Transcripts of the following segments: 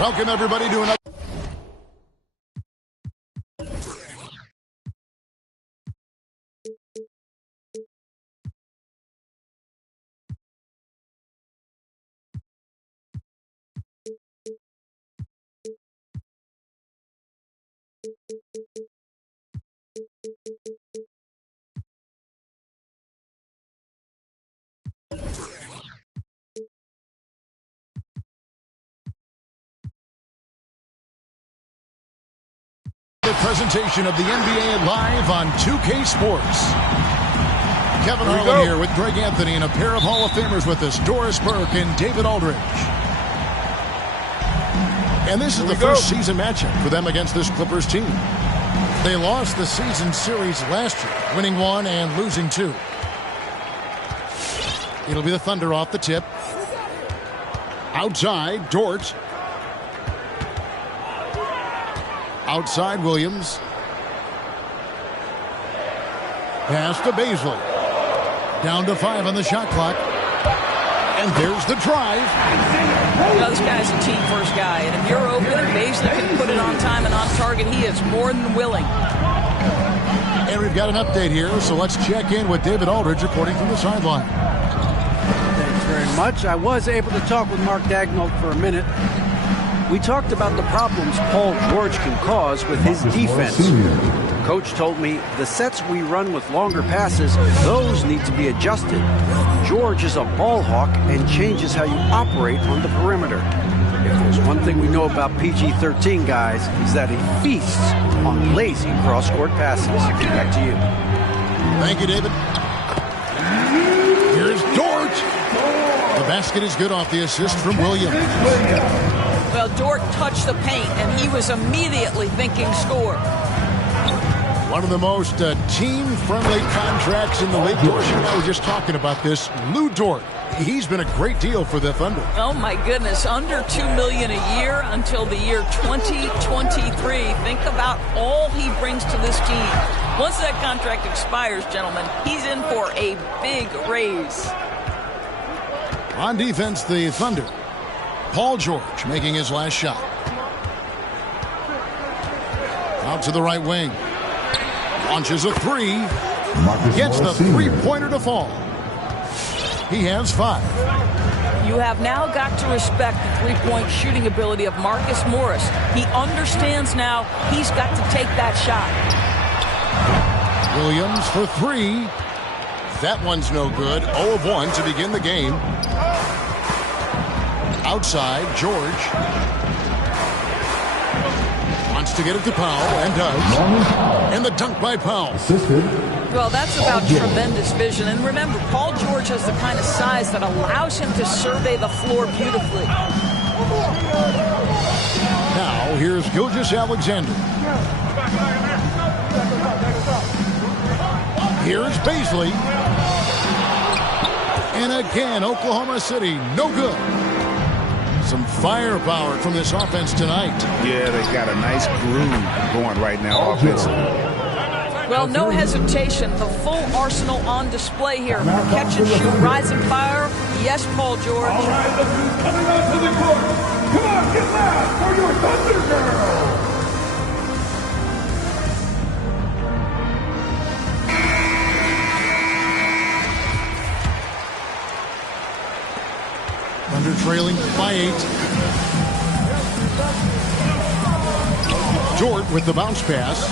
Welcome, everybody, to another. Presentation of the NBA live on 2K Sports. Kevin Harlan here with Greg Anthony and a pair of Hall of Famers with us, Doris Burke and David Aldridge. And this is the first season matchup for them against this Clippers team. They lost the season series last year, winning 1 and losing 2. It'll be the Thunder off the tip. Outside, Dort. Outside, Williams. Pass to Bazley. Down to 5 on the shot clock. And there's the drive. You know, this guy's a team-first guy, and if you're open and Bazley can put it on time and on target, he is more than willing. And we've got an update here, so let's check in with David Aldridge reporting from the sideline. Thanks very much. I was able to talk with Mark Daigneault for a minute. We talked about the problems Paul George can cause with his defense. Coach told me the sets we run with longer passes, those need to be adjusted. George is a ball hawk and changes how you operate on the perimeter. If there's one thing we know about PG-13 guys, is that he feasts on lazy cross-court passes. Back to you. Thank you, David. Here's Dort. The basket is good off the assist from Williams. Well, Dort touched the paint, and he was immediately thinking score. One of the most team-friendly contracts in the league. Doris and I were just talking about this. Lou Dort. He's been a great deal for the Thunder. Oh, my goodness. Under $2 million a year until the year 2023. Think about all he brings to this team. Once that contract expires, gentlemen, he's in for a big raise. On defense, the Thunder. Paul George making his last shot. Out to the right wing. Launches a 3. Gets the three-pointer to fall. He has 5. You have now got to respect the three-point shooting ability of Marcus Morris. He understands now he's got to take that shot. Williams for 3. That one's no good. 0 of 1 to begin the game. Outside, George wants to get it to Powell, and does. And the dunk by Powell. Well, that's about tremendous vision. And remember, Paul George has the kind of size that allows him to survey the floor beautifully. Now, here's Gilgeous-Alexander. Here's Bazley. And again, Oklahoma City, no good. Some firepower from this offense tonight. Yeah, they got a nice groove going right now offensively. Well, no hesitation. The full arsenal on display here. Catch and shoot, rise and fire. Yes, Paul George. All right, look who's coming onto the court. Come on, get loud for your Thunder Girl. Thunder trailing by 8. Dort with the bounce pass.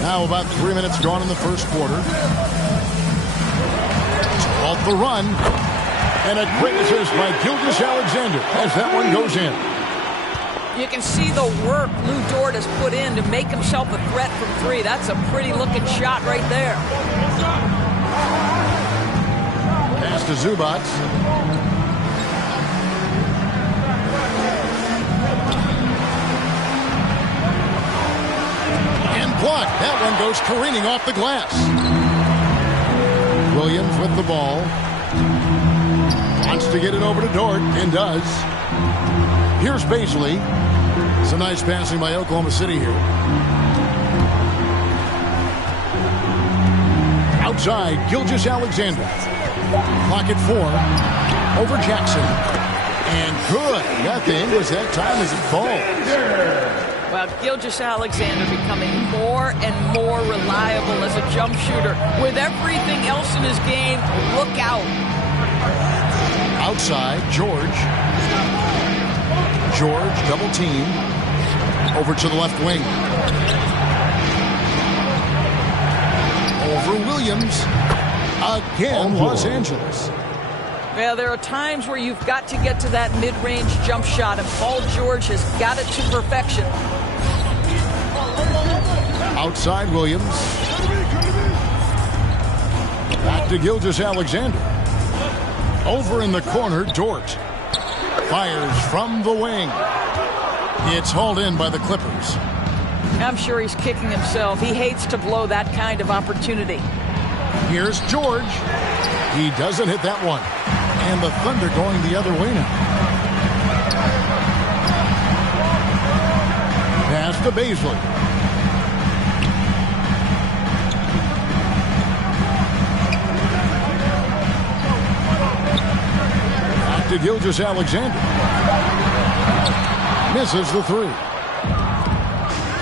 Now about 3 minutes gone in the first quarter. Off the run. And a quick assist by Gilgeous-Alexander as that one goes in. You can see the work Lou Dort has put in to make himself a threat from 3. That's a pretty looking shot right there. Pass to Zubac. And blocked. That one goes careening off the glass. Williams with the ball. Wants to get it over to Dort, and does. Here's Bazley. Some nice passing by Oklahoma City here. Outside, Gilgeous-Alexander. Clock at 4. Over Jackson. And good. Nothing was that time as it falls. Well, Gilgeous-Alexander becoming more and more reliable as a jump shooter. With everything else in his game, look out. Outside, George. George, double team. Over to the left wing. Over Williams. Again, Los Angeles. Yeah, there are times where you've got to get to that mid-range jump shot, and Paul George has got it to perfection. Outside Williams. Back to Gilgeous-Alexander. Over in the corner, Dort. Fires from the wing. It's hauled in by the Clippers. I'm sure he's kicking himself. He hates to blow that kind of opportunity. Here's George. He doesn't hit that one. And the Thunder going the other way now. Pass to Baisley. Back to Gilgeous-Alexander. Misses the three.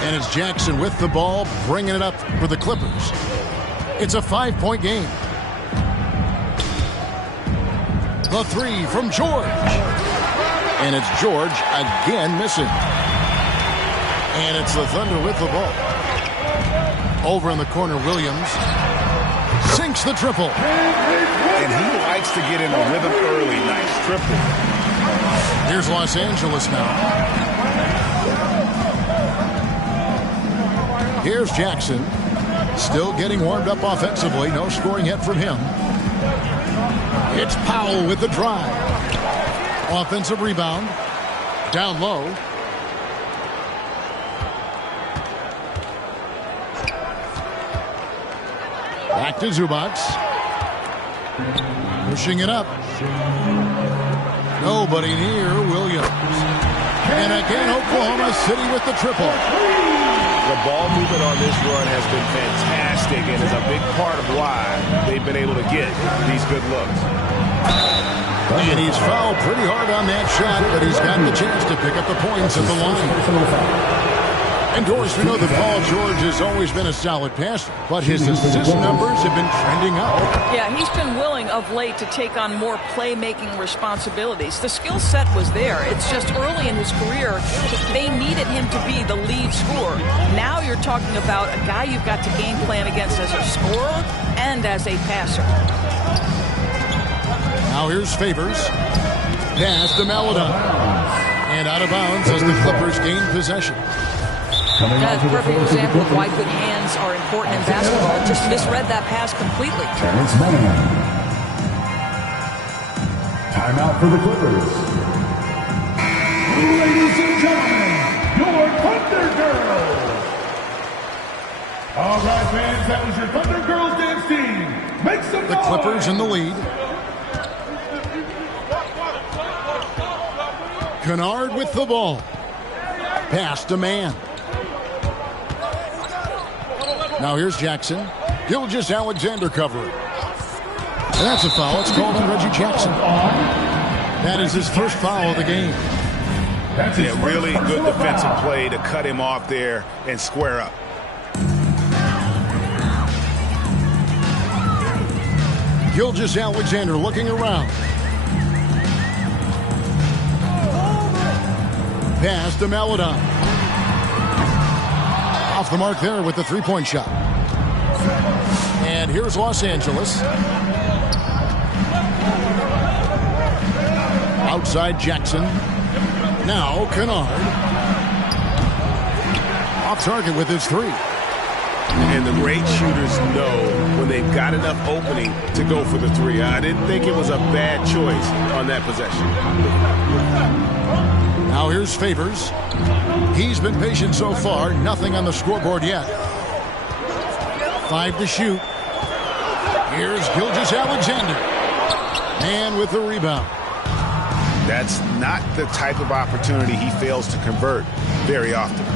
And it's Jackson with the ball, bringing it up for the Clippers. It's a 5-point game. The three from George. And it's George again missing. And it's the Thunder with the ball. Over in the corner, Williams sinks the triple. And he likes to get in a rhythm early. Nice triple. Here's Los Angeles now. Here's Jackson. Still getting warmed up offensively. No scoring yet from him. It's Powell with the drive. Offensive rebound. Down low. Back to Zubac. Pushing it up. Nobody near Williams. And again, Oklahoma City with the triple. The ball movement on this run has been fantastic and is a big part of why they've been able to get these good looks. And he's fouled pretty hard on that shot, but he's gotten the chance to pick up the points at the line. And Doris, we know that Paul George has always been a solid passer, but his assist numbers have been trending up. Yeah, he's been willing of late to take on more playmaking responsibilities. The skill set was there. It's just early in his career, they needed him to be the lead scorer. Now you're talking about a guy you've got to game plan against as a scorer and as a passer. Now here's Favors. Pass to Maladon. And out of bounds as the Clippers gain possession. That's a perfect example of why good hands are important in basketball. Just misread that pass completely. Terrence Mann. Timeout for the Clippers. Ladies and gentlemen, your Thunder Girls. All right, fans, that was your Thunder Girls dance team. Make some noise. The Clippers in the lead. Kennard with the ball. Pass to Mann. Now here's Jackson. Gilgeous-Alexander covering. And that's a foul. It's called on Reggie Jackson. That is his first foul of the game. That's a really good defensive play to cut him off there and square up. Gilgeous-Alexander looking around. Pass to Maladon. Off the mark there with the three-point shot. And here's Los Angeles. Outside Jackson. Now Kennard. Off target with his three. And the great shooters know when they've got enough opening to go for the three. I didn't think it was a bad choice on that possession. Now here's Favors. He's been patient so far. Nothing on the scoreboard yet. 5 to shoot. Here's Gilgeous-Alexander. And with the rebound. That's not the type of opportunity he fails to convert very often.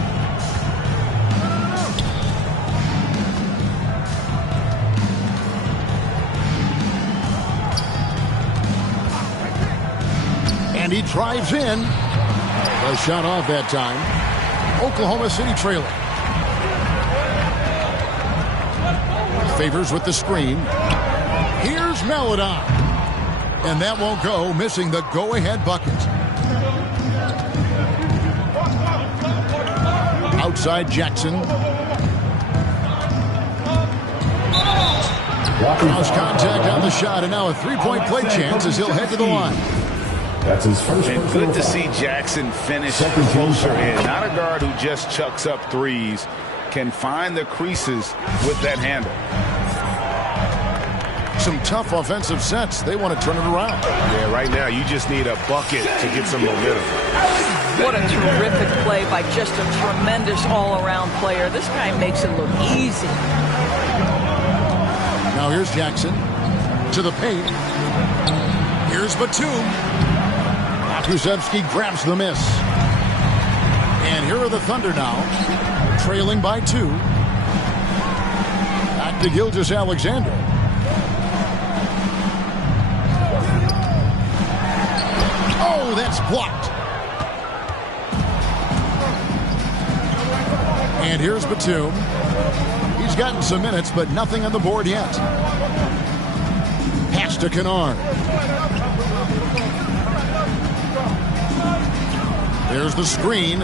drives in. A shot off that time. Oklahoma City trailing. Favors with the screen. Here's Maledon. And that won't go, missing the go-ahead bucket. Outside Jackson. Cross contact on the shot, and now a three-point play chance as he'll head to the line. That's his first. And good to see Jackson finish closer in. Not a guard who just chucks up threes. Can find the creases with that handle. Some tough offensive sets. They want to turn it around. Yeah, right now you just need a bucket to get some momentum. What a terrific play by just a tremendous all-around player. This guy makes it look easy. Now here's Jackson to the paint. Here's Batum. Kuszewski grabs the miss. And here are the Thunder now, trailing by 2. Back to Gilgeous-Alexander. Oh, that's blocked. And here's Batum. He's gotten some minutes, but nothing on the board yet. Pass to Kennard. There's the screen.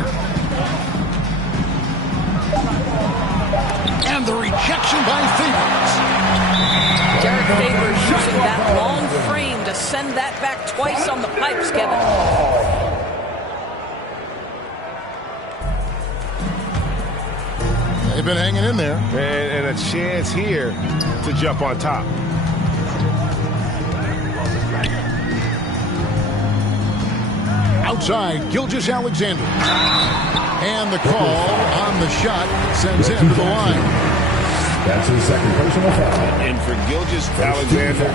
And the rejection by Favors. Derek Favors using that long frame to send that back twice on the pipes, Kevin. They've been hanging in there. And a chance here to jump on top. Outside, Gilgeous-Alexander. And the call on the shot sends him to the line. That's his second personal foul. And for Gilgeous-Alexander,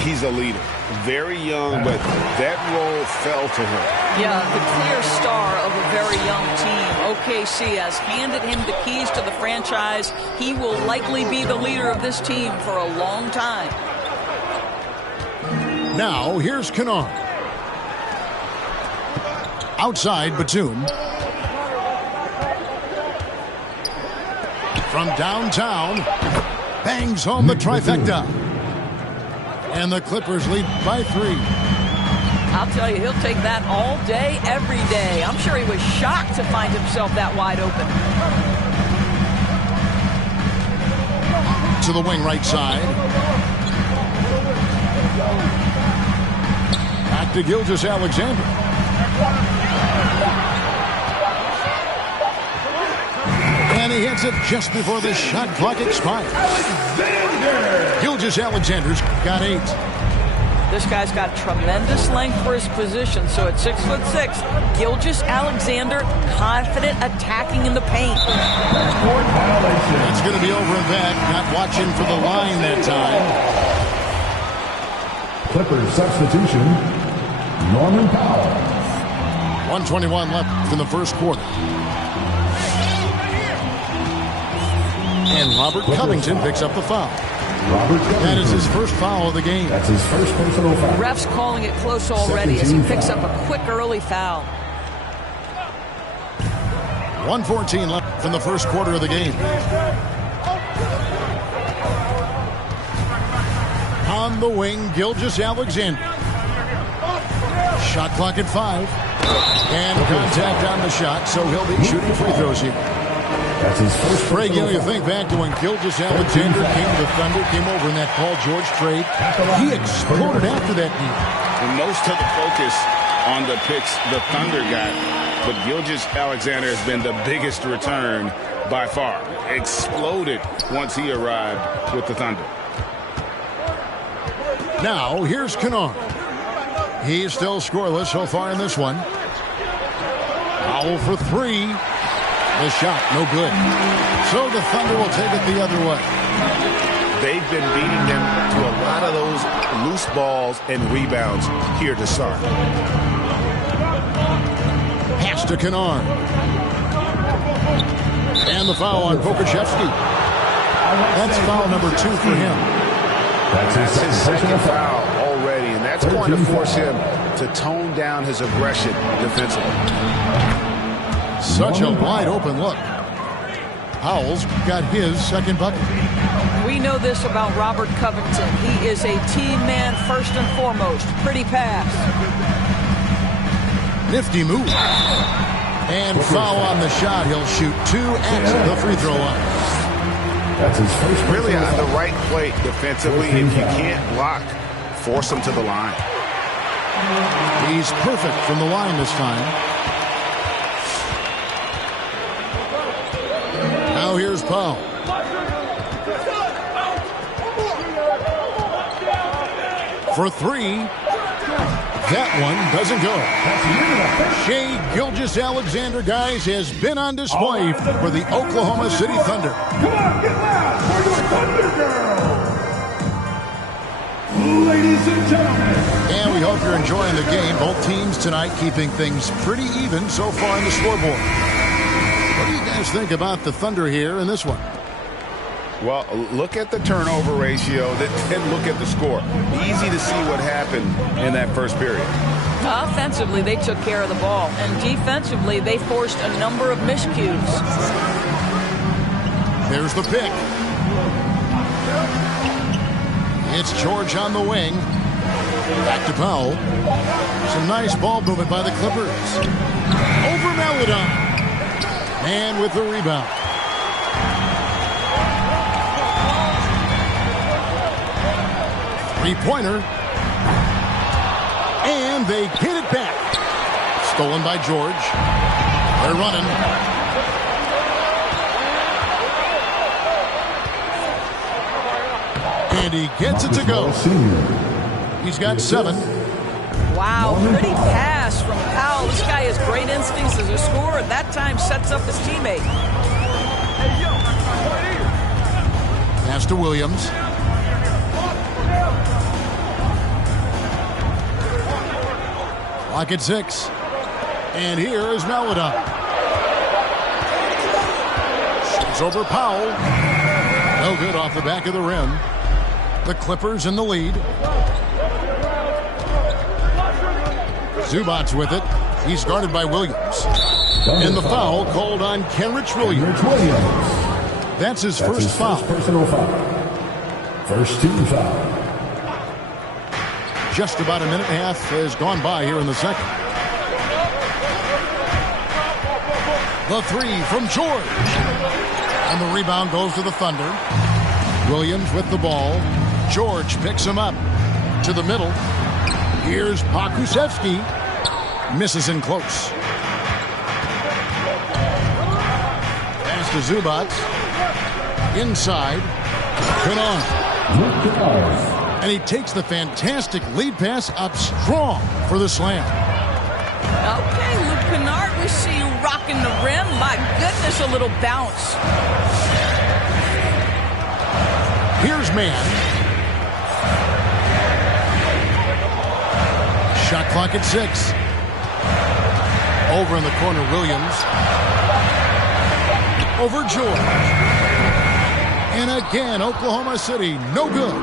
he's a leader. Very young, but that role fell to him. Yeah, the clear star of a very young team. OKC has handed him the keys to the franchise. He will likely be the leader of this team for a long time. Now, here's Kennard. Outside, Batum. From downtown, bangs home the trifecta. And the Clippers lead by 3. I'll tell you, he'll take that all day, every day. I'm sure he was shocked to find himself that wide open. To the wing right side. Back to Gilgeous-Alexander. And he hits it just before the shot clock expires. Gilgeous-Alexander's got 8. This guy's got tremendous length for his position. So at 6'6", Gilgeous-Alexander confident attacking in the paint. It's going to be over and back. Not watching for the line that time. Clippers substitution, Norman Powell. 1:21 left in the first quarter. And Robert Covington picks up the foul. That is his first foul of the game. That's his first personal foul. Ref's calling it close already as he picks up a quick early foul. 1:14 left in the first quarter of the game. On the wing, Gilgeous-Alexander. Shot clock at 5. And contact on the shot, so he'll be shooting free throws here. That's his first. Greg, you think back to when Gilgeous-Alexander came to the Thunder, came over in that Paul George trade. He exploded after that deal. And most of the focus on the picks the Thunder got, but Gilgeous-Alexander has been the biggest return by far. Exploded once he arrived with the Thunder. Now, here's Kennard. He's still scoreless so far in this one. Foul for 3. The shot, no good. So the Thunder will take it the other way. They've been beating them to a lot of those loose balls and rebounds here to start. Pass to Kennard. And the foul on Pokusevski. That's foul number 2 for him. That's his second foul. already, and that's going to force him to tone down his aggression defensively. Such a wide open look. Powell's got his second bucket. We know this about Robert Covington. He is a team man first and foremost. Pretty pass. Nifty move. And foul on the shot. He'll shoot 2 at the free throw line. That's his first. Really on the right plate defensively. If you can't block, force him to the line. He's perfect from the line this time. Now here's Powell. For 3. That one doesn't go. Shai Gilgeous-Alexander, guys, has been on display for the Oklahoma City Thunder. Come on, get loud for your Thunder Girl! Ladies and gentlemen. And we hope you're enjoying the game. Both teams tonight keeping things pretty even so far on the scoreboard. What do you guys think about the Thunder here in this one? Well, look at the turnover ratio, then look at the score. Easy to see what happened in that first period. Offensively, they took care of the ball. And defensively, they forced a number of miscues. There's the pick. It's George on the wing. Back to Powell. Some nice ball movement by the Clippers. Over Maledon. And with the rebound. Three-pointer. And they hit it back. Stolen by George. They're running. And he gets it to go. He's got 7. Wow, pretty pass from Powell. This guy has great instincts as a scorer. That time sets up his teammate. Pass to Williams. Clock at 6. And here is Maledon. Shoots over Powell. No good off the back of the rim. The Clippers in the lead. Zubac's with it. He's guarded by Williams. And the foul called on Kenrich Williams. That's his first foul. Personal foul. First team foul. Just about a minute and a half has gone by here in the second. The 3 from George. And the rebound goes to the Thunder. Williams with the ball. George picks him up to the middle. Here's Pokusevski. Misses in close. Pass to Zubac. Inside. Kennard. And he takes the fantastic lead pass up strong for the slam. Okay, Luke Kennard, we see you rocking the rim. My goodness, a little bounce. Here's Mann. Shot clock at 6. Over in the corner, Williams. Over George. And again, Oklahoma City, no good.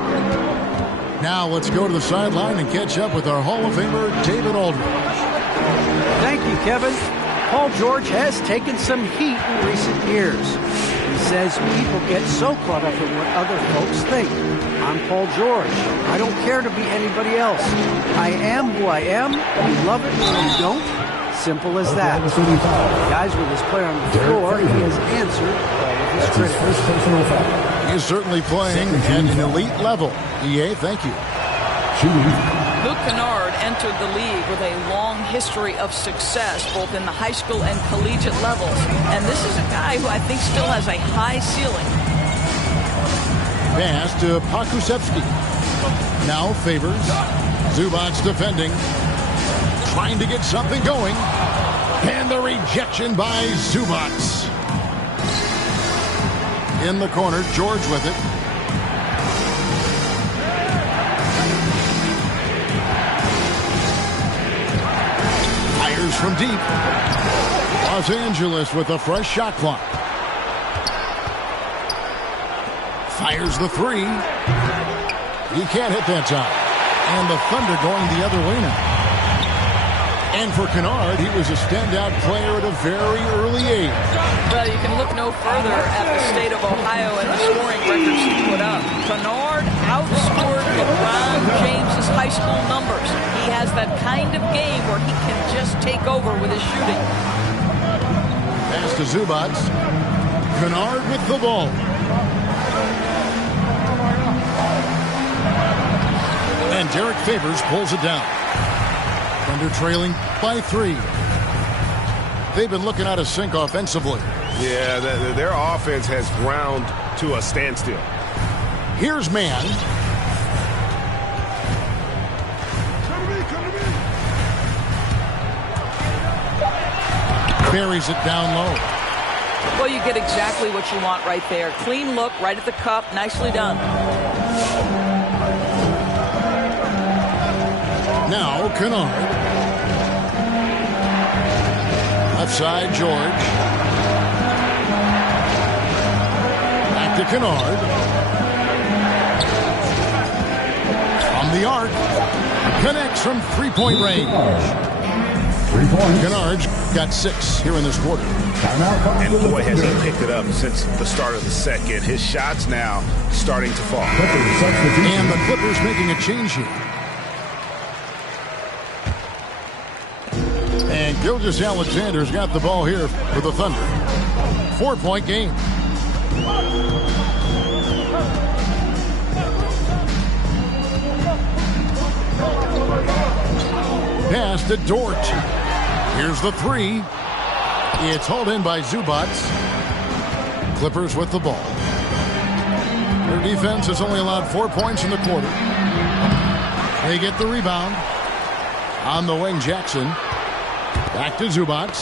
Now let's go to the sideline and catch up with our Hall of Famer, David Aldridge. Thank you, Kevin. Paul George has taken some heat in recent years. He says people get so caught up in what other folks think. I'm Paul George. I don't care to be anybody else. I am who I am. You love it or you don't. Simple as that. Guys, with his player on the floor, he has answered all of his critics. He is certainly playing at an elite level. EA, thank you. Luke Kennard entered the league with a long history of success, both in the high school and collegiate levels. And this is a guy who I think still has a high ceiling. Pass to Pokusevski. Now Favors. Zubac's defending. Trying to get something going. And the rejection by Zubac. In the corner, George with it. Fires from deep. Los Angeles with a fresh shot clock. Fires the 3. He can't hit that time. And the Thunder going the other way now. And for Kennard, he was a standout player at a very early age. Well, you can look no further at the state of Ohio and the scoring records he put up. Kennard outscored LeBron James's high school numbers. He has that kind of game where he can just take over with his shooting. Pass to Zubac. Kennard with the ball. And Derek Favors pulls it down. Thunder trailing by 3. They've been looking out of sync offensively. Yeah, their offense has ground to a standstill. Here's Mann. Buries it down low. Well, you get exactly what you want right there. Clean look, right at the cup. Nicely done. Now Kennard. Left side, George. Back to Kennard. From the arc. Connects from three-point range. 3 points. Kennard's got 6 here in this quarter. And boy, has he picked it up since the start of the second. His shots now starting to fall. And the Clippers making a change here. And Gilgeous-Alexander's got the ball here for the Thunder. 4-point game. Pass to Dort. Here's the 3. It's hauled in by Zubac. Clippers with the ball. Their defense has only allowed 4 points in the quarter. They get the rebound. On the wing, Jackson. Back to Zubac.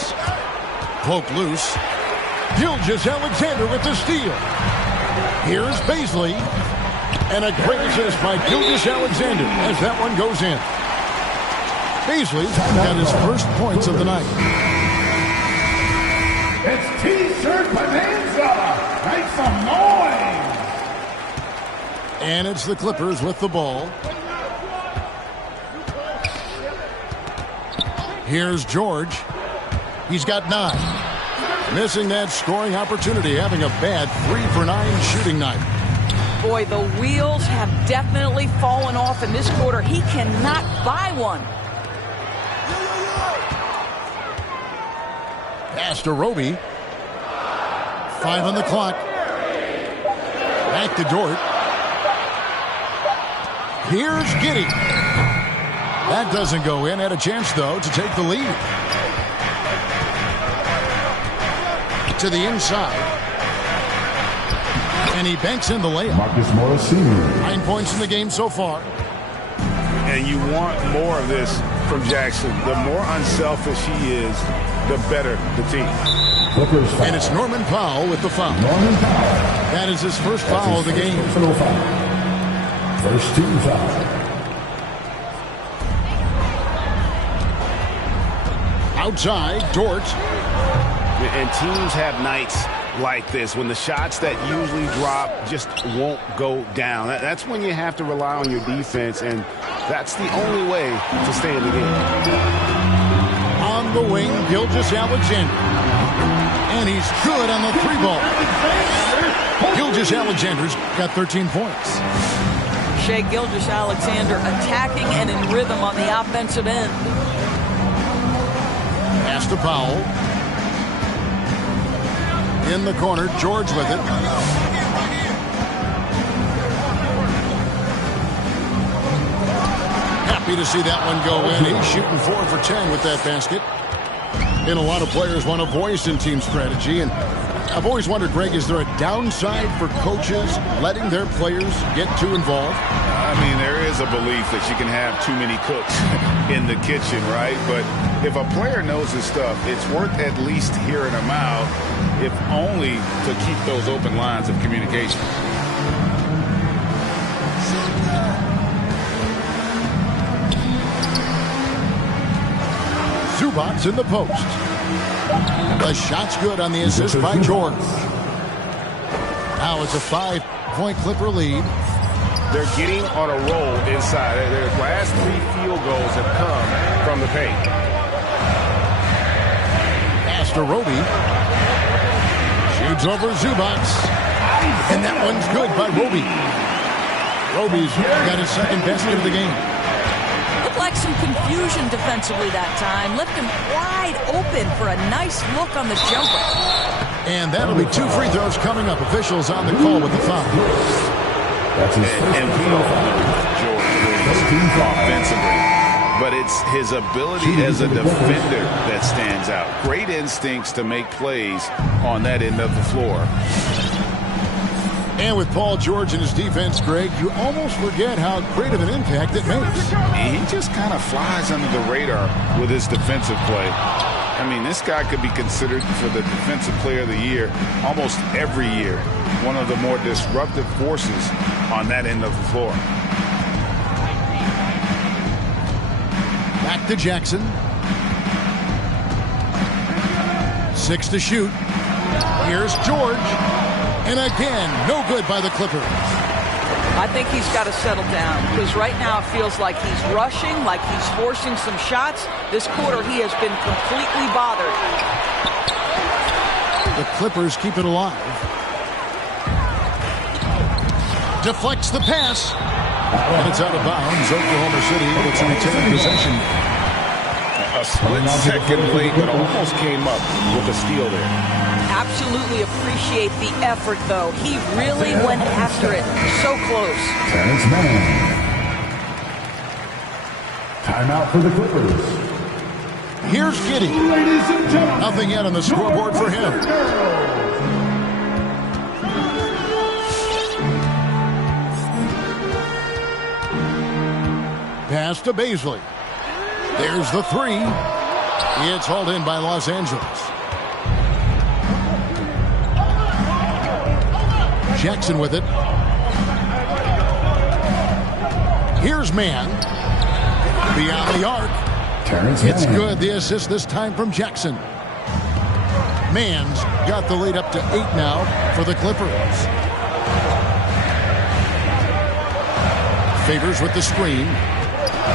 Poke loose. Gilgeous-Alexander with the steal. Here's Bazley. And a great assist by Gilgeous-Alexander as that one goes in. Bazley's got his first points of the night. It's T-shirt Bonanza. Make some noise. And it's the Clippers with the ball. Here's George. He's got 9. Missing that scoring opportunity, having a bad 3 for 9 shooting night. Boy, the wheels have definitely fallen off in this quarter. He cannot buy one. Pass to Roby. 5 on the clock. Back to Dort. Here's Giddey. That doesn't go in. Had a chance, though, to take the lead. To the inside. And he banks in the layup. Marcus Morris Sr. 9 points in the game so far. And you want more of this from Jackson. The more unselfish he is, the better the team. Clippers foul. And it's Norman Powell with the foul. Norman Powell. That is his first foul of the game. First team foul. Outside, Dort. And teams have nights like this when the shots that usually drop just won't go down. That's when you have to rely on your defense, and that's the only way to stay in the game. On the wing, Gilgeous-Alexander. And he's good on the 3-ball. Gilgeous-Alexander's got 13 points. Shai Gilgeous-Alexander attacking and in rhythm on the offensive end. Pass to Powell. In the corner, George with it. Happy to see that one go in. He's shooting 4 for 10 with that basket. And a lot of players want a voice in team strategy. And I've always wondered, Greg, is there a downside for coaches letting their players get too involved? I mean, there is a belief that you can have too many cooks in the kitchen, right? But if a player knows his stuff, it's worth at least hearing him out, if only to keep those open lines of communication. Zubac in the post. The shot's good on the assist by George. Now it's a 5-point Clipper lead. They're getting on a roll inside. Their last 3 field goals have come from the paint. Pass to Roby. Shoots over Zubac. And that one's good by Roby. Roby's got his second best of the game. Looked like some confusion defensively that time. Left him wide open for a nice look on the jumper. And that'll be 2 free throws coming up. Officials on the call with the foul. And we know George brings offensively, but it's his ability as a defender that stands out. Great instincts to make plays on that end of the floor. And with Paul George and his defense, Greg, you almost forget how great of an impact it makes. He just kind of flies under the radar with his defensive play. I mean, this guy could be considered for the Defensive Player of the Year almost every year. One of the more disruptive forces on that end of the floor. Back to Jackson. 6 to shoot. Here's George. And again, no good by the Clippers. I think he's got to settle down because right now it feels like he's rushing, like he's forcing some shots. This quarter he has been completely bothered. The Clippers keep it alive. Deflects the pass. And it's out of bounds. Oklahoma City able to retain possession. A split second late, but almost came up with a steal there. Absolutely appreciate the effort, though. He really went after it. So close. Terrence Mann. Timeout for the Clippers. Here's Giddey. Ladies and gentlemen. Nothing yet on the scoreboard for him. Pass to Bazley. There's the 3. It's hauled in by Los Angeles. Jackson with it. Here's Mann. Beyond the arc. It's good. The assist this time from Jackson. Mann's got the lead up to 8 now for the Clippers. Favors with the screen.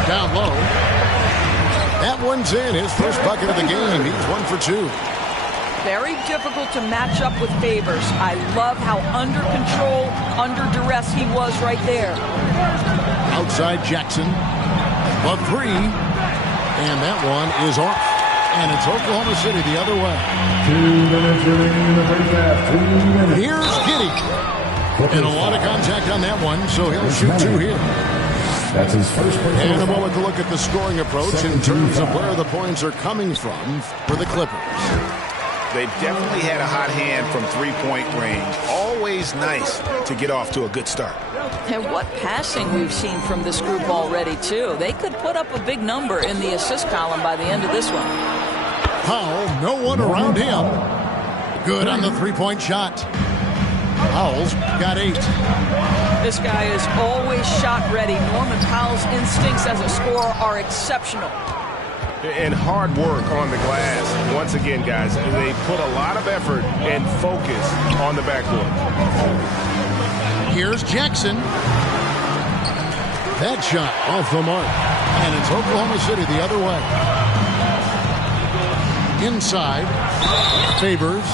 Down low. That one's in. His first bucket of the game. He's 1 for 2. Very difficult to match up with Favors. I love how under control, under duress he was right there. Outside Jackson. The 3. And that one is off. And it's Oklahoma City the other way. 2 minutes remaining in the first half. 2 minutes. Here's Giddey. And a lot of contact on that one, so he'll shoot 2 here. That's his first personal. And a moment to look at the scoring approach in terms of where the points are coming from for the Clippers. They've definitely had a hot hand from three-point range. Always nice to get off to a good start. And what passing we've seen from this group already, too. They could put up a big number in the assist column by the end of this one. Powell, no one around him. Good on the 3-point shot. Powell's got 8. This guy is always shot ready. Norman Powell's instincts as a scorer are exceptional. And hard work on the glass. Once again, guys, they put a lot of effort and focus on the backcourt. Here's Jackson. That shot off the mark. And it's Oklahoma City the other way. Inside. Favors.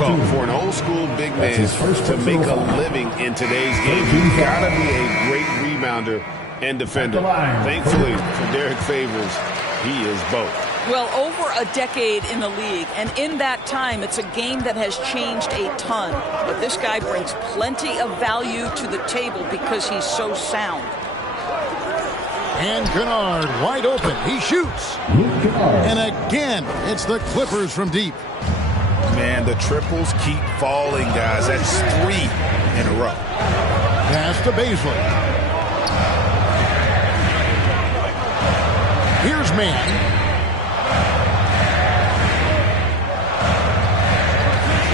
Well, for an old-school big man to make a living in today's game, you've got to be a great rebounder and defender. Thankfully for Derek Favors, he is both. Well, over a decade in the league, and in that time, it's a game that has changed a ton. But this guy brings plenty of value to the table because he's so sound. And Kennard wide open. He shoots. And again, it's the Clippers from deep. Man, the triples keep falling, guys. That's 3 in a row. Pass to Bazley. Here's Mann.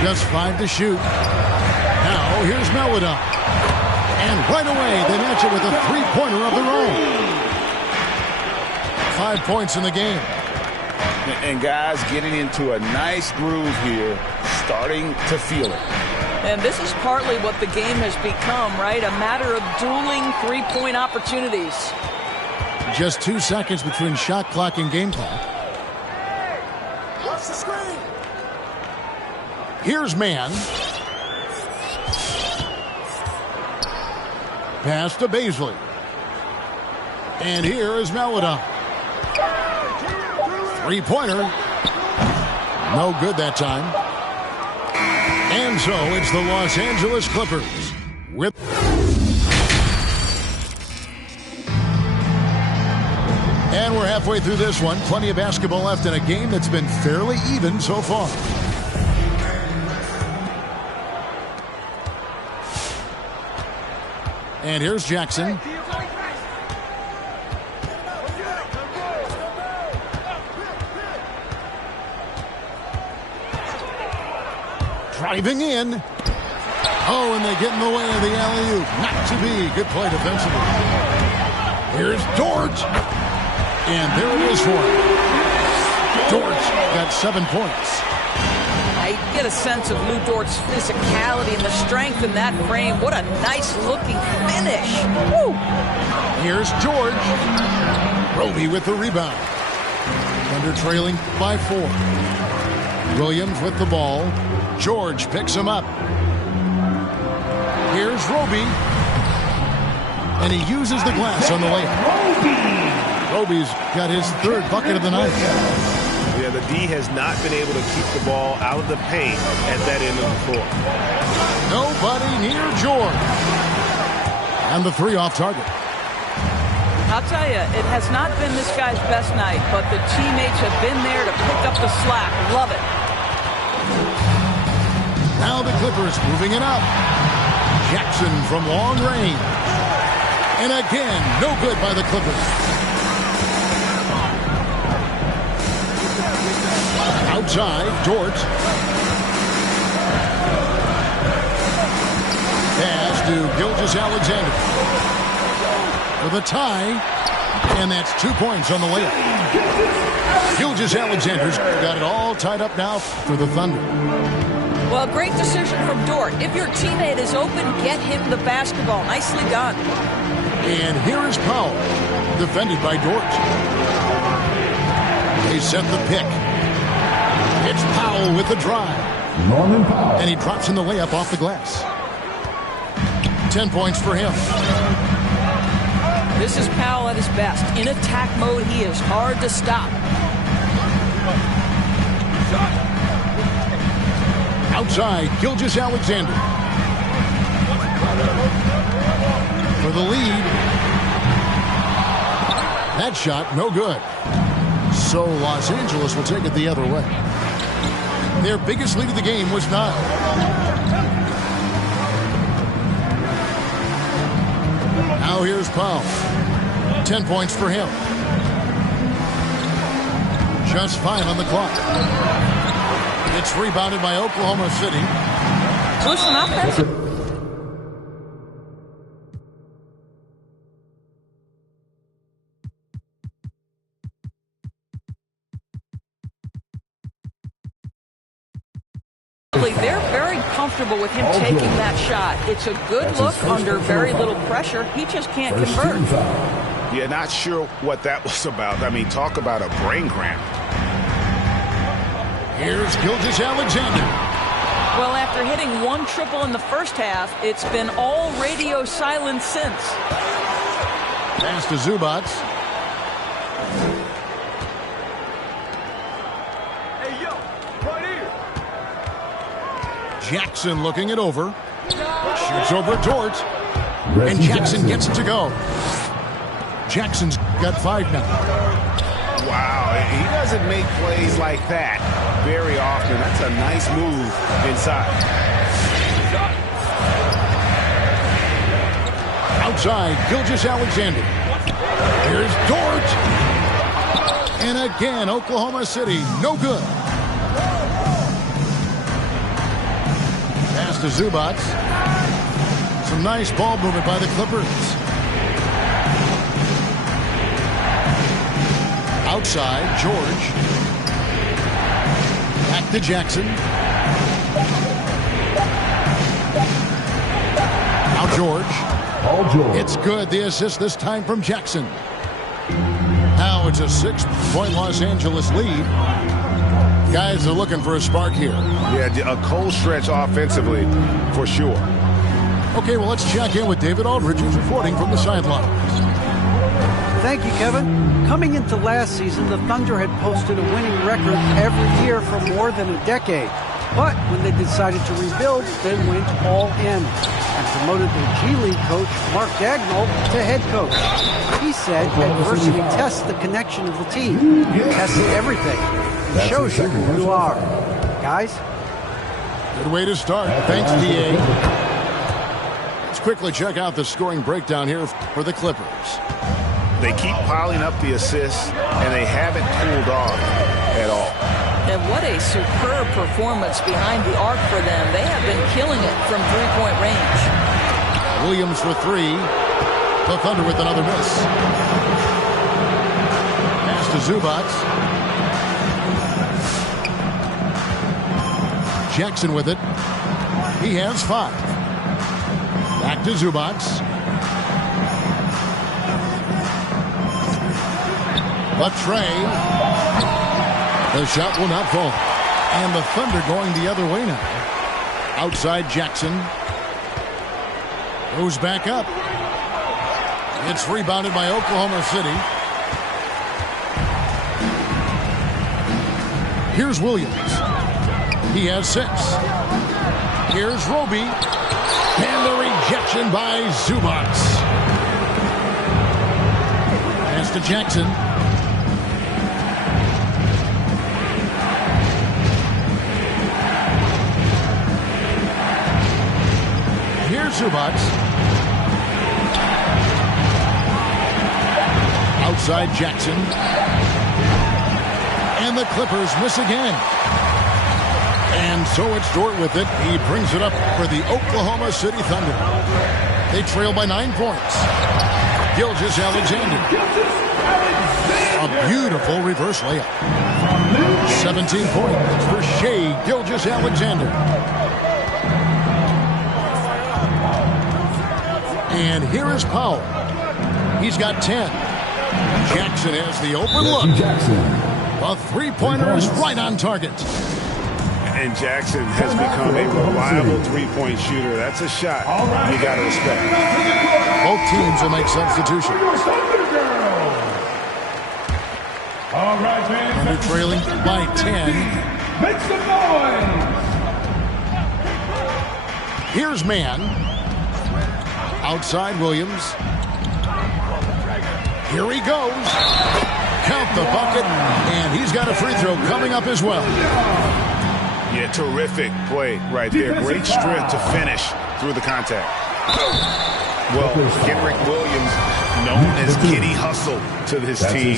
Just 5 to shoot. Now here's Melodon. And right away they match it with a 3-pointer of their own. 5 points in the game. And guys, getting into a nice groove here, starting to feel it. And this is partly what the game has become, right? A matter of dueling three-point opportunities. Just 2 seconds between shot clock and game clock. Watch the screen. Here's Mann. Pass to Baisley. And here is Maledon. Three-pointer. No good that time. And so it's the Los Angeles Clippers with... And we're halfway through this one. Plenty of basketball left in a game that's been fairly even so far. And here's Jackson. Driving in. Oh, and they get in the way of the alley-oop. Not to be. Good play defensively. Here's Dort. And there it is for him. Dort got 7 points. I get a sense of Lou Dort's physicality and the strength in that frame. What a nice-looking finish. Woo! Here's George. Roby with the rebound. Thunder trailing by 4. Williams with the ball. George picks him up. Here's Roby. And he uses the glass on the layup. Roby's got his 3rd bucket of the night. Yeah, the D has not been able to keep the ball out of the paint at that end of the floor. Nobody near George. And the 3 off target. I'll tell you, it has not been this guy's best night, but the teammates have been there to pick up the slack. Love it. Now the Clippers moving it up. Jackson from long range. And again, no good by the Clippers. Outside, Dort. Pass to Gilgeous-Alexander. For the tie. And that's 2 points on the layup. Gilgeous-Alexander's got it all tied up now for the Thunder. Well, great decision from Dort. If your teammate is open, get him the basketball. Nicely done. And here is Powell, defended by Dort. They set the pick. It's Powell with the drive. Norman Powell. And he drops in the layup off the glass. 10 points for him. This is Powell at his best. In attack mode, he is hard to stop. Outside, Gilgeous-Alexander. For the lead. That shot, no good. So Los Angeles will take it the other way. Their biggest lead of the game was 9. Now here's Powell. 10 points for him. Just 5 on the clock. It's rebounded by Oklahoma City. Listen, offensive. They're very comfortable with him taking that shot. It's a good look under very little pressure. He just can't convert. Yeah, not sure what that was about. I mean, talk about a brain cramp. Here's Gilgeous-Alexander. Well, after hitting 1 triple in the first half, it's been all radio silence since. Pass to Zubac. Jackson looking it over. Shoots over Dort. And Jackson gets it to go. Jackson's got 5 now. Wow, he doesn't make plays like that very often. That's a nice move inside. Outside, Gilgeous-Alexander. Here's Dort. And again, Oklahoma City, no good. Pass to Zubac. Some nice ball movement by the Clippers. Outside, George. Back to Jackson. George. Paul George. It's good. The assist this time from Jackson. Now it's a 6-point Los Angeles lead. Guys are looking for a spark here. Yeah, a cold stretch offensively for sure. Okay, well, let's check in with David Aldridge, who's reporting from the sidelines. Thank you, Kevin. Coming into last season, the Thunder had posted a winning record every year for more than a decade. But when they decided to rebuild, they went all in and promoted their G League coach, Mark Daigneault, to head coach. He said adversity tests the connection of the team, tests everything, and shows you who you are. Guys? Good way to start. Thanks, D.A. Let's quickly check out the scoring breakdown here for the Clippers. They keep piling up the assists, and they haven't cooled off at all. And what a superb performance behind the arc for them. They have been killing it from three-point range. Williams for three. The Thunder with another miss. Pass to Zubac. Jackson with it. He has 5. Back to Zubac. But Trey. The shot will not fall. And the Thunder going the other way now. Outside Jackson. Goes back up. It's rebounded by Oklahoma City. Here's Williams. He has 6. Here's Roby. And the rejection by Zubac. Pass to Jackson. Here's Zubac. Outside Jackson. And the Clippers miss again. And so it's Dort with it. He brings it up for the Oklahoma City Thunder. They trail by 9 points. Gilgeous-Alexander. A beautiful reverse layup. 17 points for Shai Gilgeous-Alexander. And here is Powell. He's got 10. Jackson has the open look. A three-pointer is right on target. And Jackson has become a reliable three-point shooter. That's a shot you got to respect. Both teams will make substitutions. All right, man. Thunder trailing by 10. Make some noise. Here's Mann. Outside Williams. Here he goes. Count the bucket. And he's got a free throw coming up as well. Yeah, terrific play right there. Great strength to finish through the contact. Well, Kenrich Williams, known as Kitty Hustle to his team.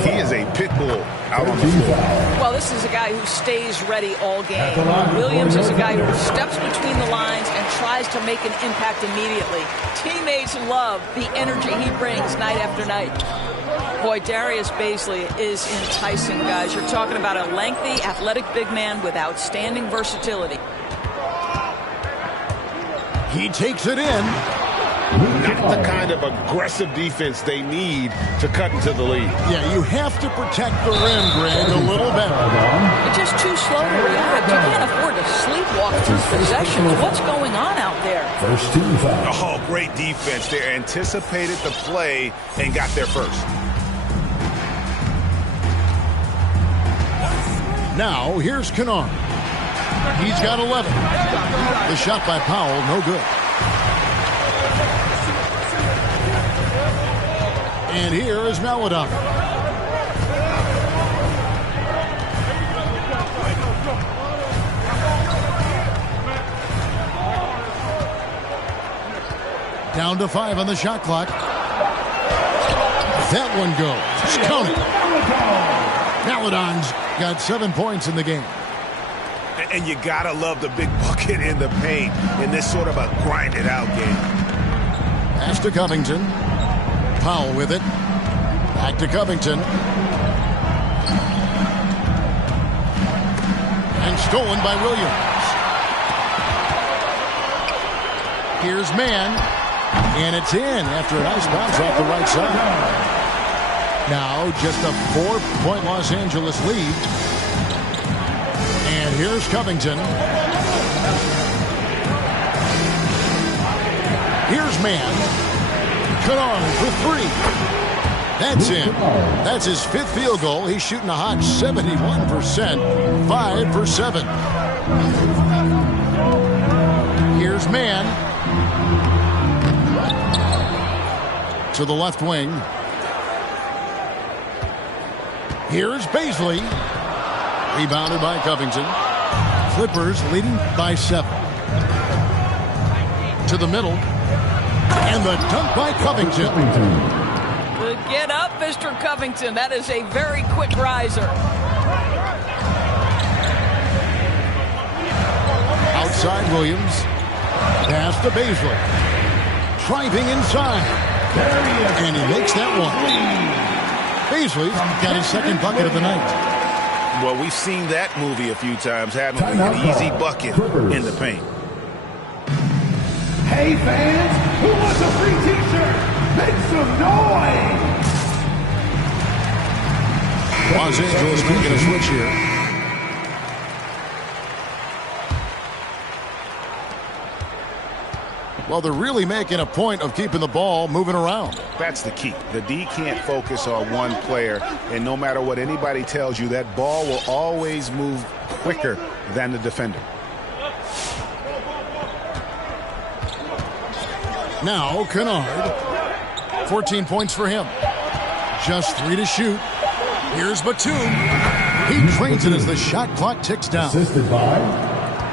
He is a pit bull out on the floor. Well, this is a guy who stays ready all game. Williams is a guy who steps between the lines and tries to make an impact immediately. Teammates love the energy he brings night after night. Boy, Darius Bazley is enticing, guys. You're talking about a lengthy, athletic big man with outstanding versatility. He takes it in. Not the kind of aggressive defense they need to cut into the lead. Yeah, you have to protect the rim, Greg, a little better. You're just too slow to react. You can't afford to sleepwalk through possessions. What's going on out there? First team foul. Oh, great defense there. Anticipated the play and got there first. Now, here's Kennard. He's got 11. The shot by Powell, no good. And here is Maladon. Down to 5 on the shot clock. That one goes. Count it. Maladon's got 7 points in the game. And you gotta love the big bucket in the paint in this sort of a grinded-out game. Pass to Covington. Powell with it. Back to Covington. And stolen by Williams. Here's man. And it's in after a nice bounce off the right side. Now just a 4-point Los Angeles lead. And here's Covington. Here's man. Kennard for three. That's in. That's his 5th field goal. He's shooting a hot 71%. 5 for 7. Here's man. To the left wing. Here's Bazley. Rebounded by Covington. Clippers leading by 7. To the middle. And the dunk by Covington. Get up, Mr. Covington. That is a very quick riser. Outside Williams. Pass to Bazley. Driving inside. And he makes that one. Bazley's got his 2nd bucket of the night. Well, we've seen that movie a few times, haven't we? An easy bucket in the paint. Hey fans, who wants a free t-shirt? Make some noise! Los Angeles making a switch here. Well, they're really making a point of keeping the ball moving around. That's the key. The D can't focus on one player, and no matter what anybody tells you, that ball will always move quicker than the defender. Now, Kennard. 14 points for him. Just 3 to shoot. Here's Batum. He trains it as the shot clock ticks down. Assisted by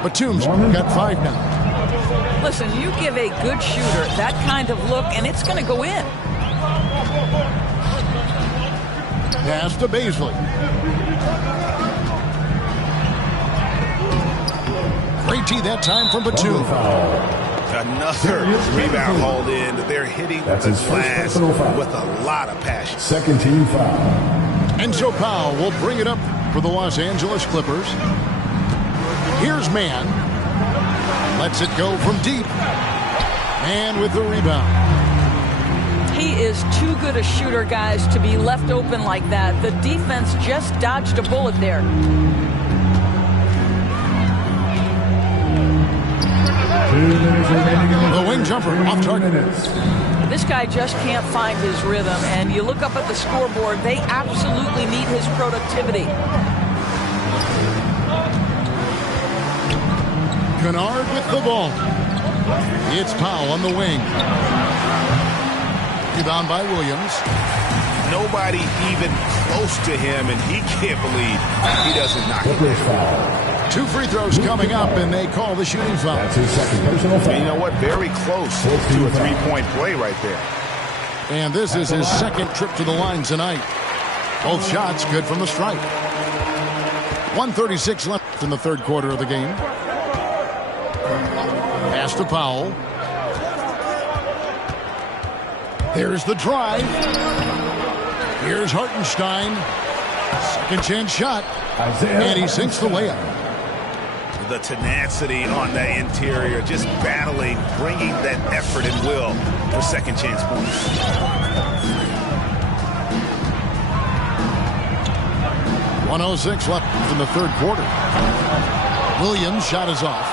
Batum's got 5 now. Listen, you give a good shooter that kind of look, and it's going to go in. Pass to Bazley. Great tee that time from Batum. Another rebound hauled in. They're hitting the glass with a lot of passion. 2nd team foul. And so Powell will bring it up for the Los Angeles Clippers. Here's man. Lets it go from deep. And with the rebound. He is too good a shooter, guys, to be left open like that. The defense just dodged a bullet there. The wing jumper off target. This guy just can't find his rhythm, and you look up at the scoreboard, they absolutely need his productivity. Kennard with the ball. It's Powell on the wing. Rebound by Williams. Nobody even close to him, and he can't believe he doesn't knock it down. 2 free throws coming up, and they call the shooting foul. That's his 2nd personal foul. And you know what? Very close to a 3-point play right there. And this is his 2nd trip to the line tonight. Both shots good from the stripe. 1:36 left in the 3rd quarter of the game. Pass to Powell. Here's the drive. Here's Hartenstein. 2nd chance shot. And he sinks the layup. The tenacity on the interior, just battling, bringing that effort and will for 2nd chance points. .106 left in the 3rd quarter. Williams' shot is off.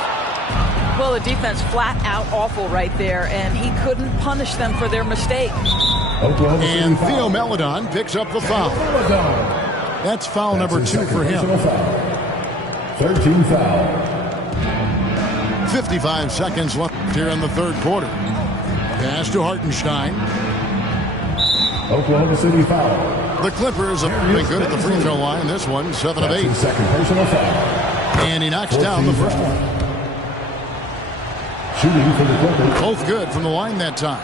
Well, the defense flat out awful right there, and he couldn't punish them for their mistake. And Theo Maledon picks up the foul. That's foul number 2 for him. 13 foul. 55 seconds left here in the 3rd quarter. Pass to Hartenstein. Oklahoma City foul. The Clippers have been good at the free throw line. This one, 7 of 8. 2nd personal foul. And he knocks down the first one. Shooting for the Clippers. Both good from the line that time.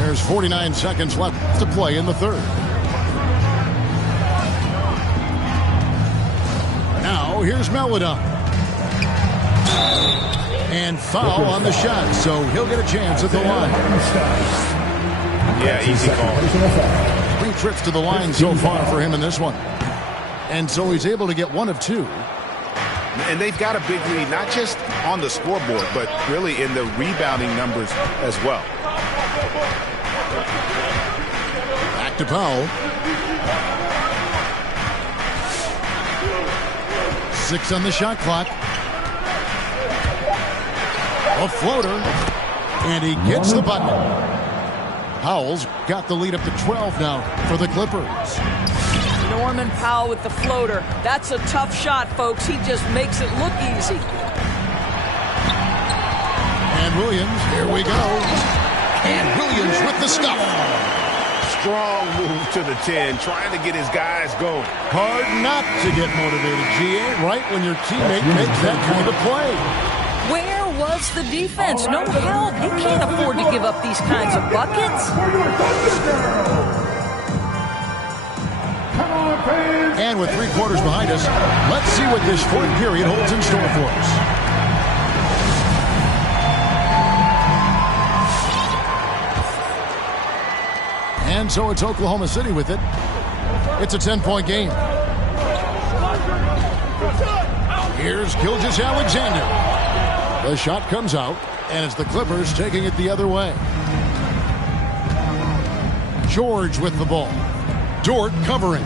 There's 49 seconds left to play in the 3rd. Now here's Maledon. And foul on the shot, so he'll get a chance at the line. Yeah, easy call. 3 trips to the line so far for him in this one. And so he's able to get 1 of 2. And they've got a big lead, not just on the scoreboard, but really in the rebounding numbers as well. Back to Powell. 6 on the shot clock. A floater. And he gets the bucket. Powell's got the lead up to 12 now for the Clippers. Norman Powell with the floater. That's a tough shot, folks. He just makes it look easy. And Williams, here we go. And Williams with the stuff. Strong move to the 10, trying to get his guys going. Hard not to get motivated, GA, right when your teammate makes that kind of play. Where was the defense? No help. You can't afford to give up these kinds of buckets. And with 3 quarters behind us, let's see what this fourth period holds in store for us. And so it's Oklahoma City with it. It's a 10-point game. Here's Gilgeous-Alexander. The shot comes out, and it's the Clippers taking it the other way. George with the ball. Dort covering.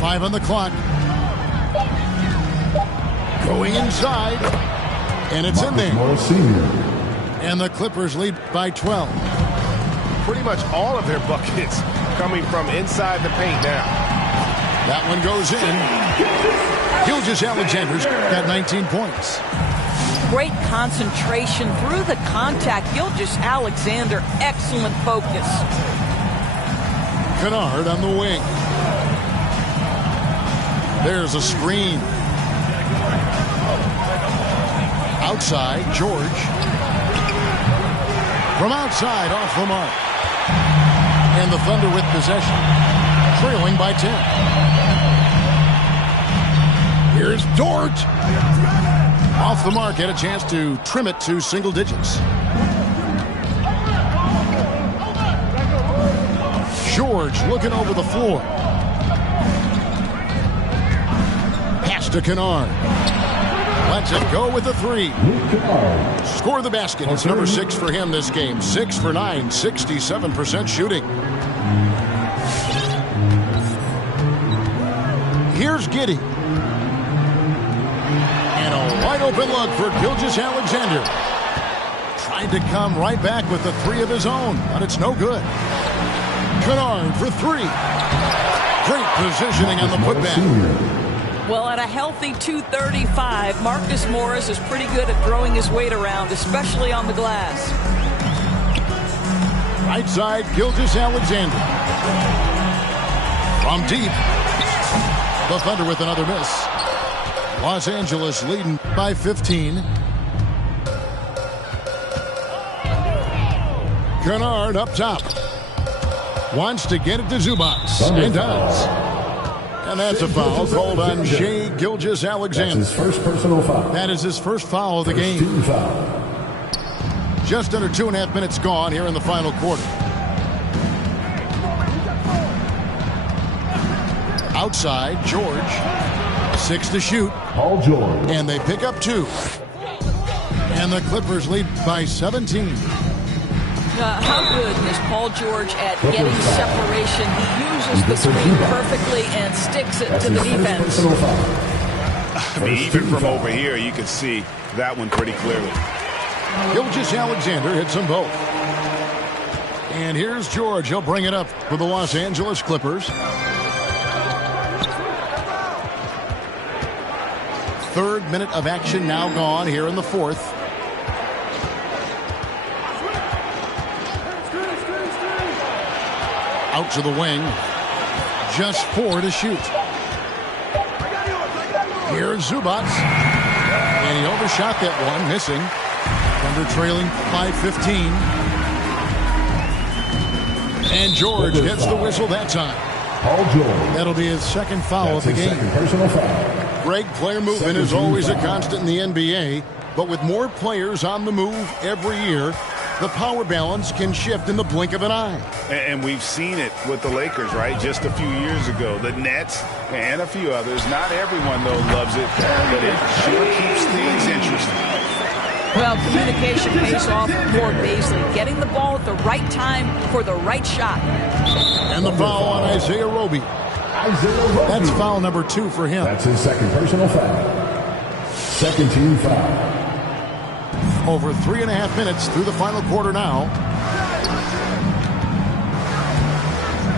Five on the clock. Going inside. And it's in there. And the Clippers lead by 12. Pretty much all of their buckets coming from inside the paint now. That one goes in. Gilgeous-Alexander's got 19 points. Great concentration through the contact. Gilgeous-Alexander, excellent focus. Kennard on the wing. There's a screen. Outside, George. From outside, off the mark. And the Thunder with possession. Trailing by 10. Here's Dort. Off the mark, had a chance to trim it to single digits. George looking over the floor. Pass to Kennard. Lets it go with a 3. Score the basket. It's number 6 for him this game. 6 for 9, 67% shooting. Here's Giddey. And a wide open look for Gilgeous-Alexander. Tried to come right back with the 3 of his own, but it's no good. Kennard for 3. Great positioning on the putback. Well, at a healthy 235, Marcus Morris is pretty good at throwing his weight around, especially on the glass. Right side, Gilgeous-Alexander. From deep. The Thunder with another miss. Los Angeles leading by 15. Kennard up top. Wants to get it to Zubac. And does. And that's a foul called on Shai Gilgeous-Alexander. That's his first personal foul. That is his first foul of the game. Team foul. Just under 2.5 minutes gone here in the final quarter. Outside, George. 6 to shoot. Paul George. And they pick up 2. And the Clippers lead by 17. How good is Paul George at getting separation? He uses the screen perfectly and sticks it to the defense. I mean, even from over here, you can see that one pretty clearly. Gilgeous-Alexander hits them both. And here's George. He'll bring it up for the Los Angeles Clippers. Third minute of action now gone here in the fourth. Out to the wing. Just 4 to shoot. Here's Zubac. And he overshot that one, missing. Thunder trailing by 15. And George gets the whistle that time. Paul George. That'll be his second foul of the game. Personal foul. Greg, player movement is always a constant in the NBA. But with more players on the move every year, the power balance can shift in the blink of an eye. And we've seen it with the Lakers, right? Just a few years ago. The Nets and a few others. Not everyone, though, loves it, but it sure keeps things interesting. Well, communication pays off for Bazley. Getting the ball at the right time for the right shot. And the foul on Isaiah Roby. That's foul number 2 for him. That's his second personal foul. Second team foul. Over 3.5 minutes through the final quarter now.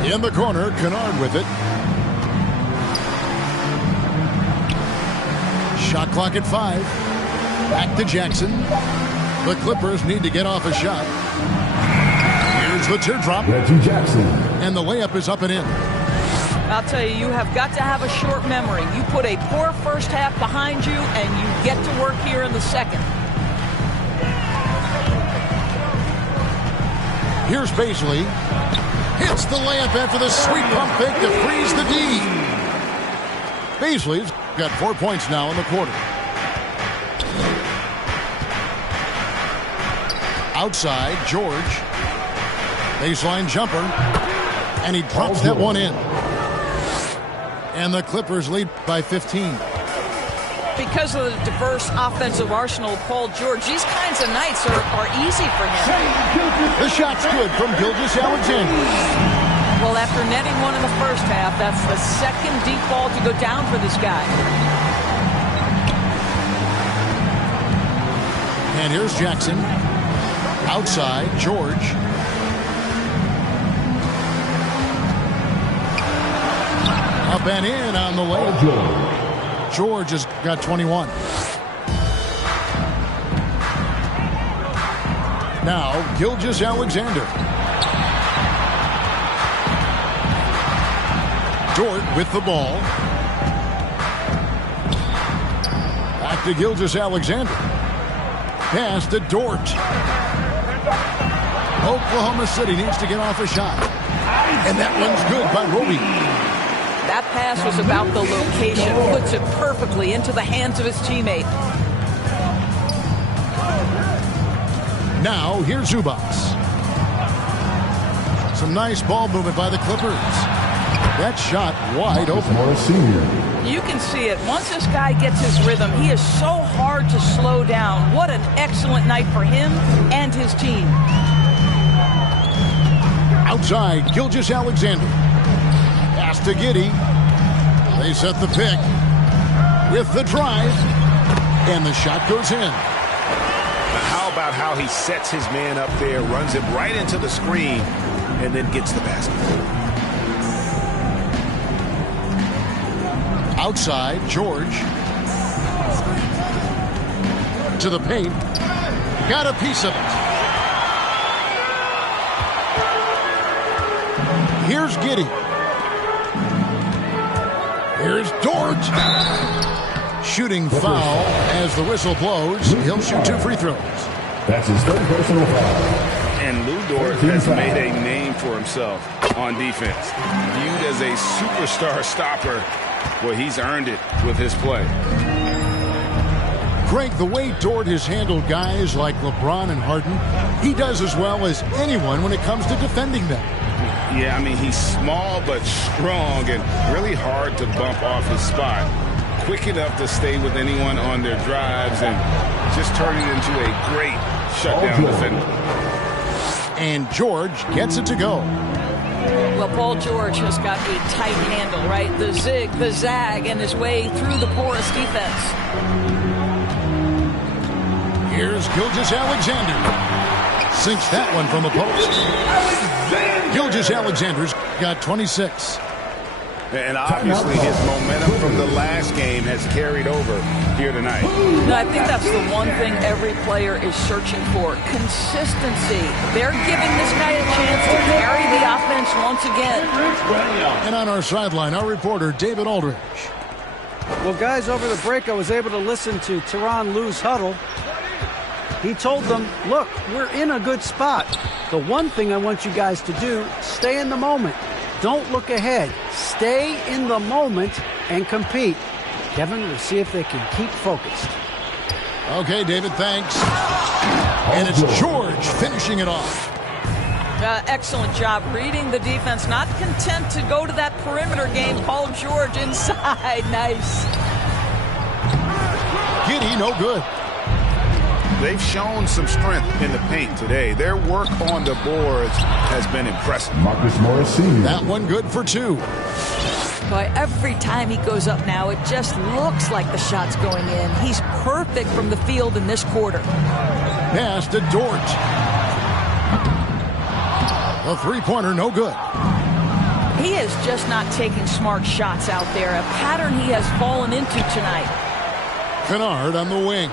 In the corner, Kennard with it. Shot clock at 5. Back to Jackson. The Clippers need to get off a shot. Here's the teardrop. Reggie Jackson. And the layup is up and in. I'll tell you, you have got to have a short memory. You put a poor first half behind you, and you get to work here in the second. Here's Bazley. Hits the layup after the sweet pump fake to freeze the D. Bazley's got 4 points now in the quarter. Outside, George. Baseline jumper. And he drops that one in. And the Clippers lead by 15. Because of the diverse offensive arsenal of Paul George, these kinds of nights are easy for him. The shot's good from Gilgeous-Alexander. Well, after netting one in the first half, that's the second deep ball to go down for this guy. And here's Jackson. Outside, George. Up and in on the layup. George has got 21. Now, Gilgeous-Alexander. Dort with the ball. Back to Gilgeous-Alexander. Pass to Dort. Oklahoma City needs to get off a shot. And that one's good by Roby. That pass was about the location. Puts it perfectly into the hands of his teammate. Now, here's Zubac. Some nice ball movement by the Clippers. That shot wide open. You can see it. Once this guy gets his rhythm, he is so hard to slow down. What an excellent night for him and his team. Outside, Gilgeous-Alexander. Pass to Giddey. They set the pick with the drive. And the shot goes in. Now how about how he sets his man up there, runs him right into the screen, and then gets the basket. Outside, George. To the paint. Got a piece of it. Here's Giddey. Here's Dort. Shooting foul as the whistle blows. He'll shoot 2 free throws. That's his third personal foul. And Lou Dort has made a name for himself on defense. Viewed as a superstar stopper. Well, he's earned it with his play. Greg, the way Dort has handled guys like LeBron and Harden, he does as well as anyone when it comes to defending them. Yeah, I mean, he's small but strong and really hard to bump off his spot. Quick enough to stay with anyone on their drives and just turn it into a great shutdown defender. And George gets it to go. Well, Paul George has got a tight handle, right? The zig, the zag, and his way through the porous defense. Here's Gilgeous-Alexander. Sinks that one from the post. Gilgeous-Alexander's got 26. And obviously his momentum from the last game has carried over here tonight. No, I think that's the one thing every player is searching for. Consistency. They're giving this guy a chance to carry the offense once again. And on our sideline, our reporter, David Aldridge. Well, guys, over the break, I was able to listen to Tyronn Lue's huddle. He told them, look, we're in a good spot. The one thing I want you guys to do, stay in the moment. Don't look ahead. Stay in the moment and compete. Kevin, we'll see if they can keep focused. Okay, David, thanks. And it's George finishing it off. Excellent job reading the defense. Not content to go to that perimeter game. Paul George inside. Nice. Giddey, no good. They've shown some strength in the paint today. Their work on the boards has been impressive. Marcus Morris Sr. That one good for 2. Boy, every time he goes up now, it just looks like the shot's going in. He's perfect from the field in this quarter. Pass to Dort. A three-pointer, no good. He is just not taking smart shots out there. A pattern he has fallen into tonight. Kennard on the wing.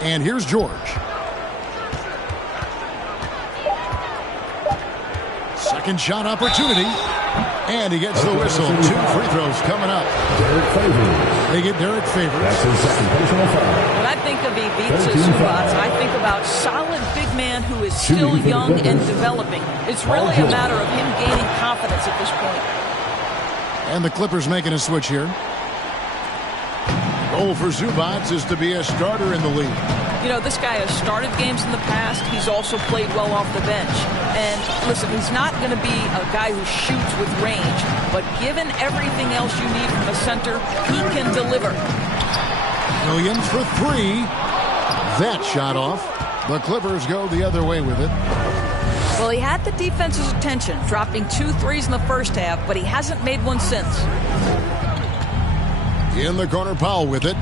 And here's George. Second shot opportunity. And he gets the whistle. 2 free throws coming up. Derek Favors. They get Derek Favors. That's his second personal foul. When I think of Ivica Zubac, I think about solid big man who is still young and developing. It's really a matter of him gaining confidence at this point. And the Clippers making a switch here. Goal for Zubac is to be a starter in the league. You know, this guy has started games in the past. He's also played well off the bench. And listen, he's not going to be a guy who shoots with range, but given everything else you need from the center, he can deliver. Williams for 3. That shot off. The Clippers go the other way with it. Well, he had the defense's attention, dropping 2 threes in the first half, but he hasn't made one since. In the corner, Powell with it.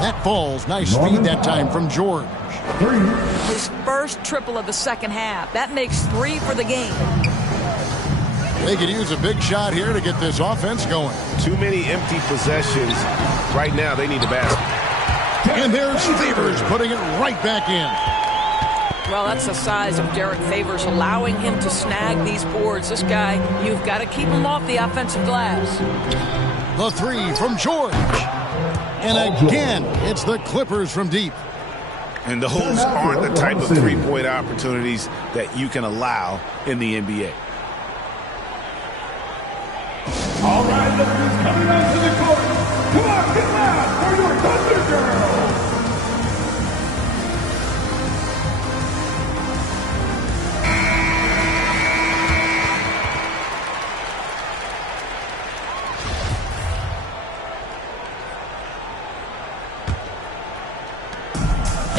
That falls. Nice speed that time from George. 3. His first triple of the second half. That makes 3 for the game. They could use a big shot here to get this offense going. Too many empty possessions. Right now, they need a basket. And there's Favors putting it right back in. Well, that's the size of Derek Favors, allowing him to snag these boards. This guy, you've got to keep him off the offensive glass. The 3 from George. And again, it's the Clippers from deep. And those aren't the type of three-point opportunities that you can allow in the NBA. All right, Clippers coming onto the court. Come on, get loud for your Thunder Girls.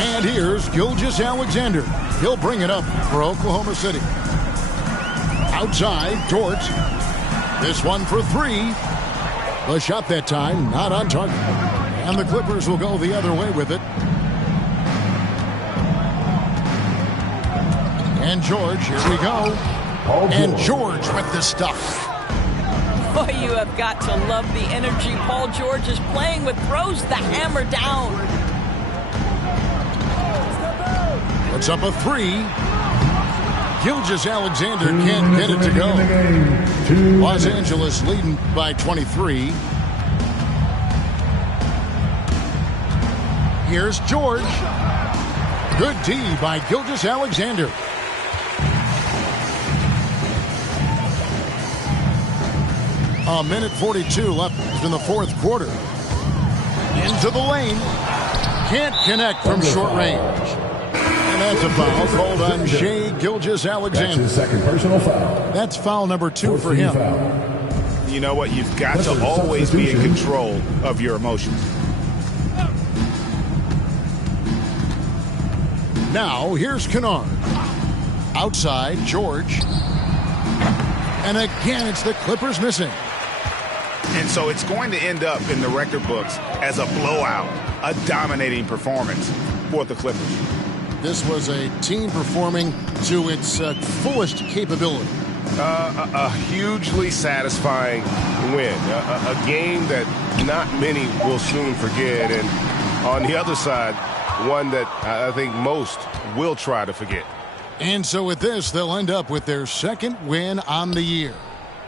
And here's Gilgeous-Alexander. He'll bring it up for Oklahoma City. Outside, Dort. This one for 3. The shot that time, not on target. And the Clippers will go the other way with it. And George, here we go. And George with the stuff. Boy, you have got to love the energy Paul George is playing with. Throws the hammer down. Puts up a 3. Gilgeous-Alexander can't get it to go. Los Angeles leading by 23. Here's George. Good D by Gilgeous-Alexander. A minute 42 left in the fourth quarter. Into the lane. Can't connect from short range. And that's a foul called on Shai Gilgeous-Alexander. That's his second personal foul. That's foul number 2 for him. Foul. You know what? You've got to always be in control of your emotions. Now, here's Kennard. Outside, George. And again, it's the Clippers missing. And so it's going to end up in the record books as a blowout, a dominating performance for the Clippers. This was a team performing to its fullest capability. A hugely satisfying win. A game that not many will soon forget. And on the other side, one that I think most will try to forget. And so with this, they'll end up with their second win on the year.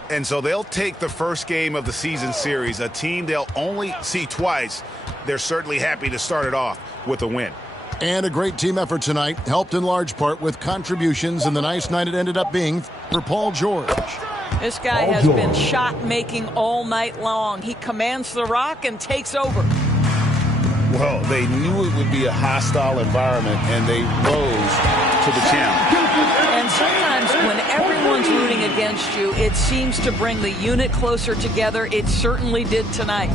And so they'll take the first game of the season series, a team they'll only see twice. They're certainly happy to start it off with a win. And a great team effort tonight, helped in large part with contributions in the nice night it ended up being for Paul George. This guy has been shot-making all night long. He commands the rock and takes over. Well, they knew it would be a hostile environment, and they rose to the challenge. And sometimes when everyone's rooting against you, it seems to bring the unit closer together. It certainly did tonight.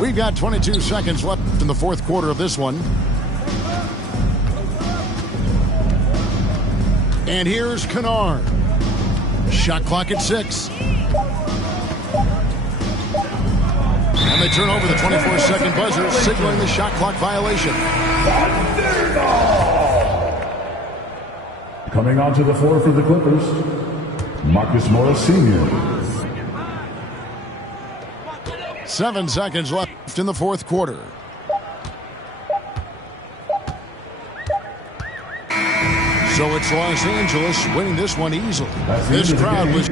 We've got 22 seconds left in the fourth quarter of this one. And here's Kennard. Shot clock at 6. And they turn over the 24-second buzzer, signaling the shot clock violation. Coming onto the floor for the Clippers, Marcus Morris Sr. 7 seconds left in the fourth quarter. So it's Los Angeles winning this one easily. This crowd was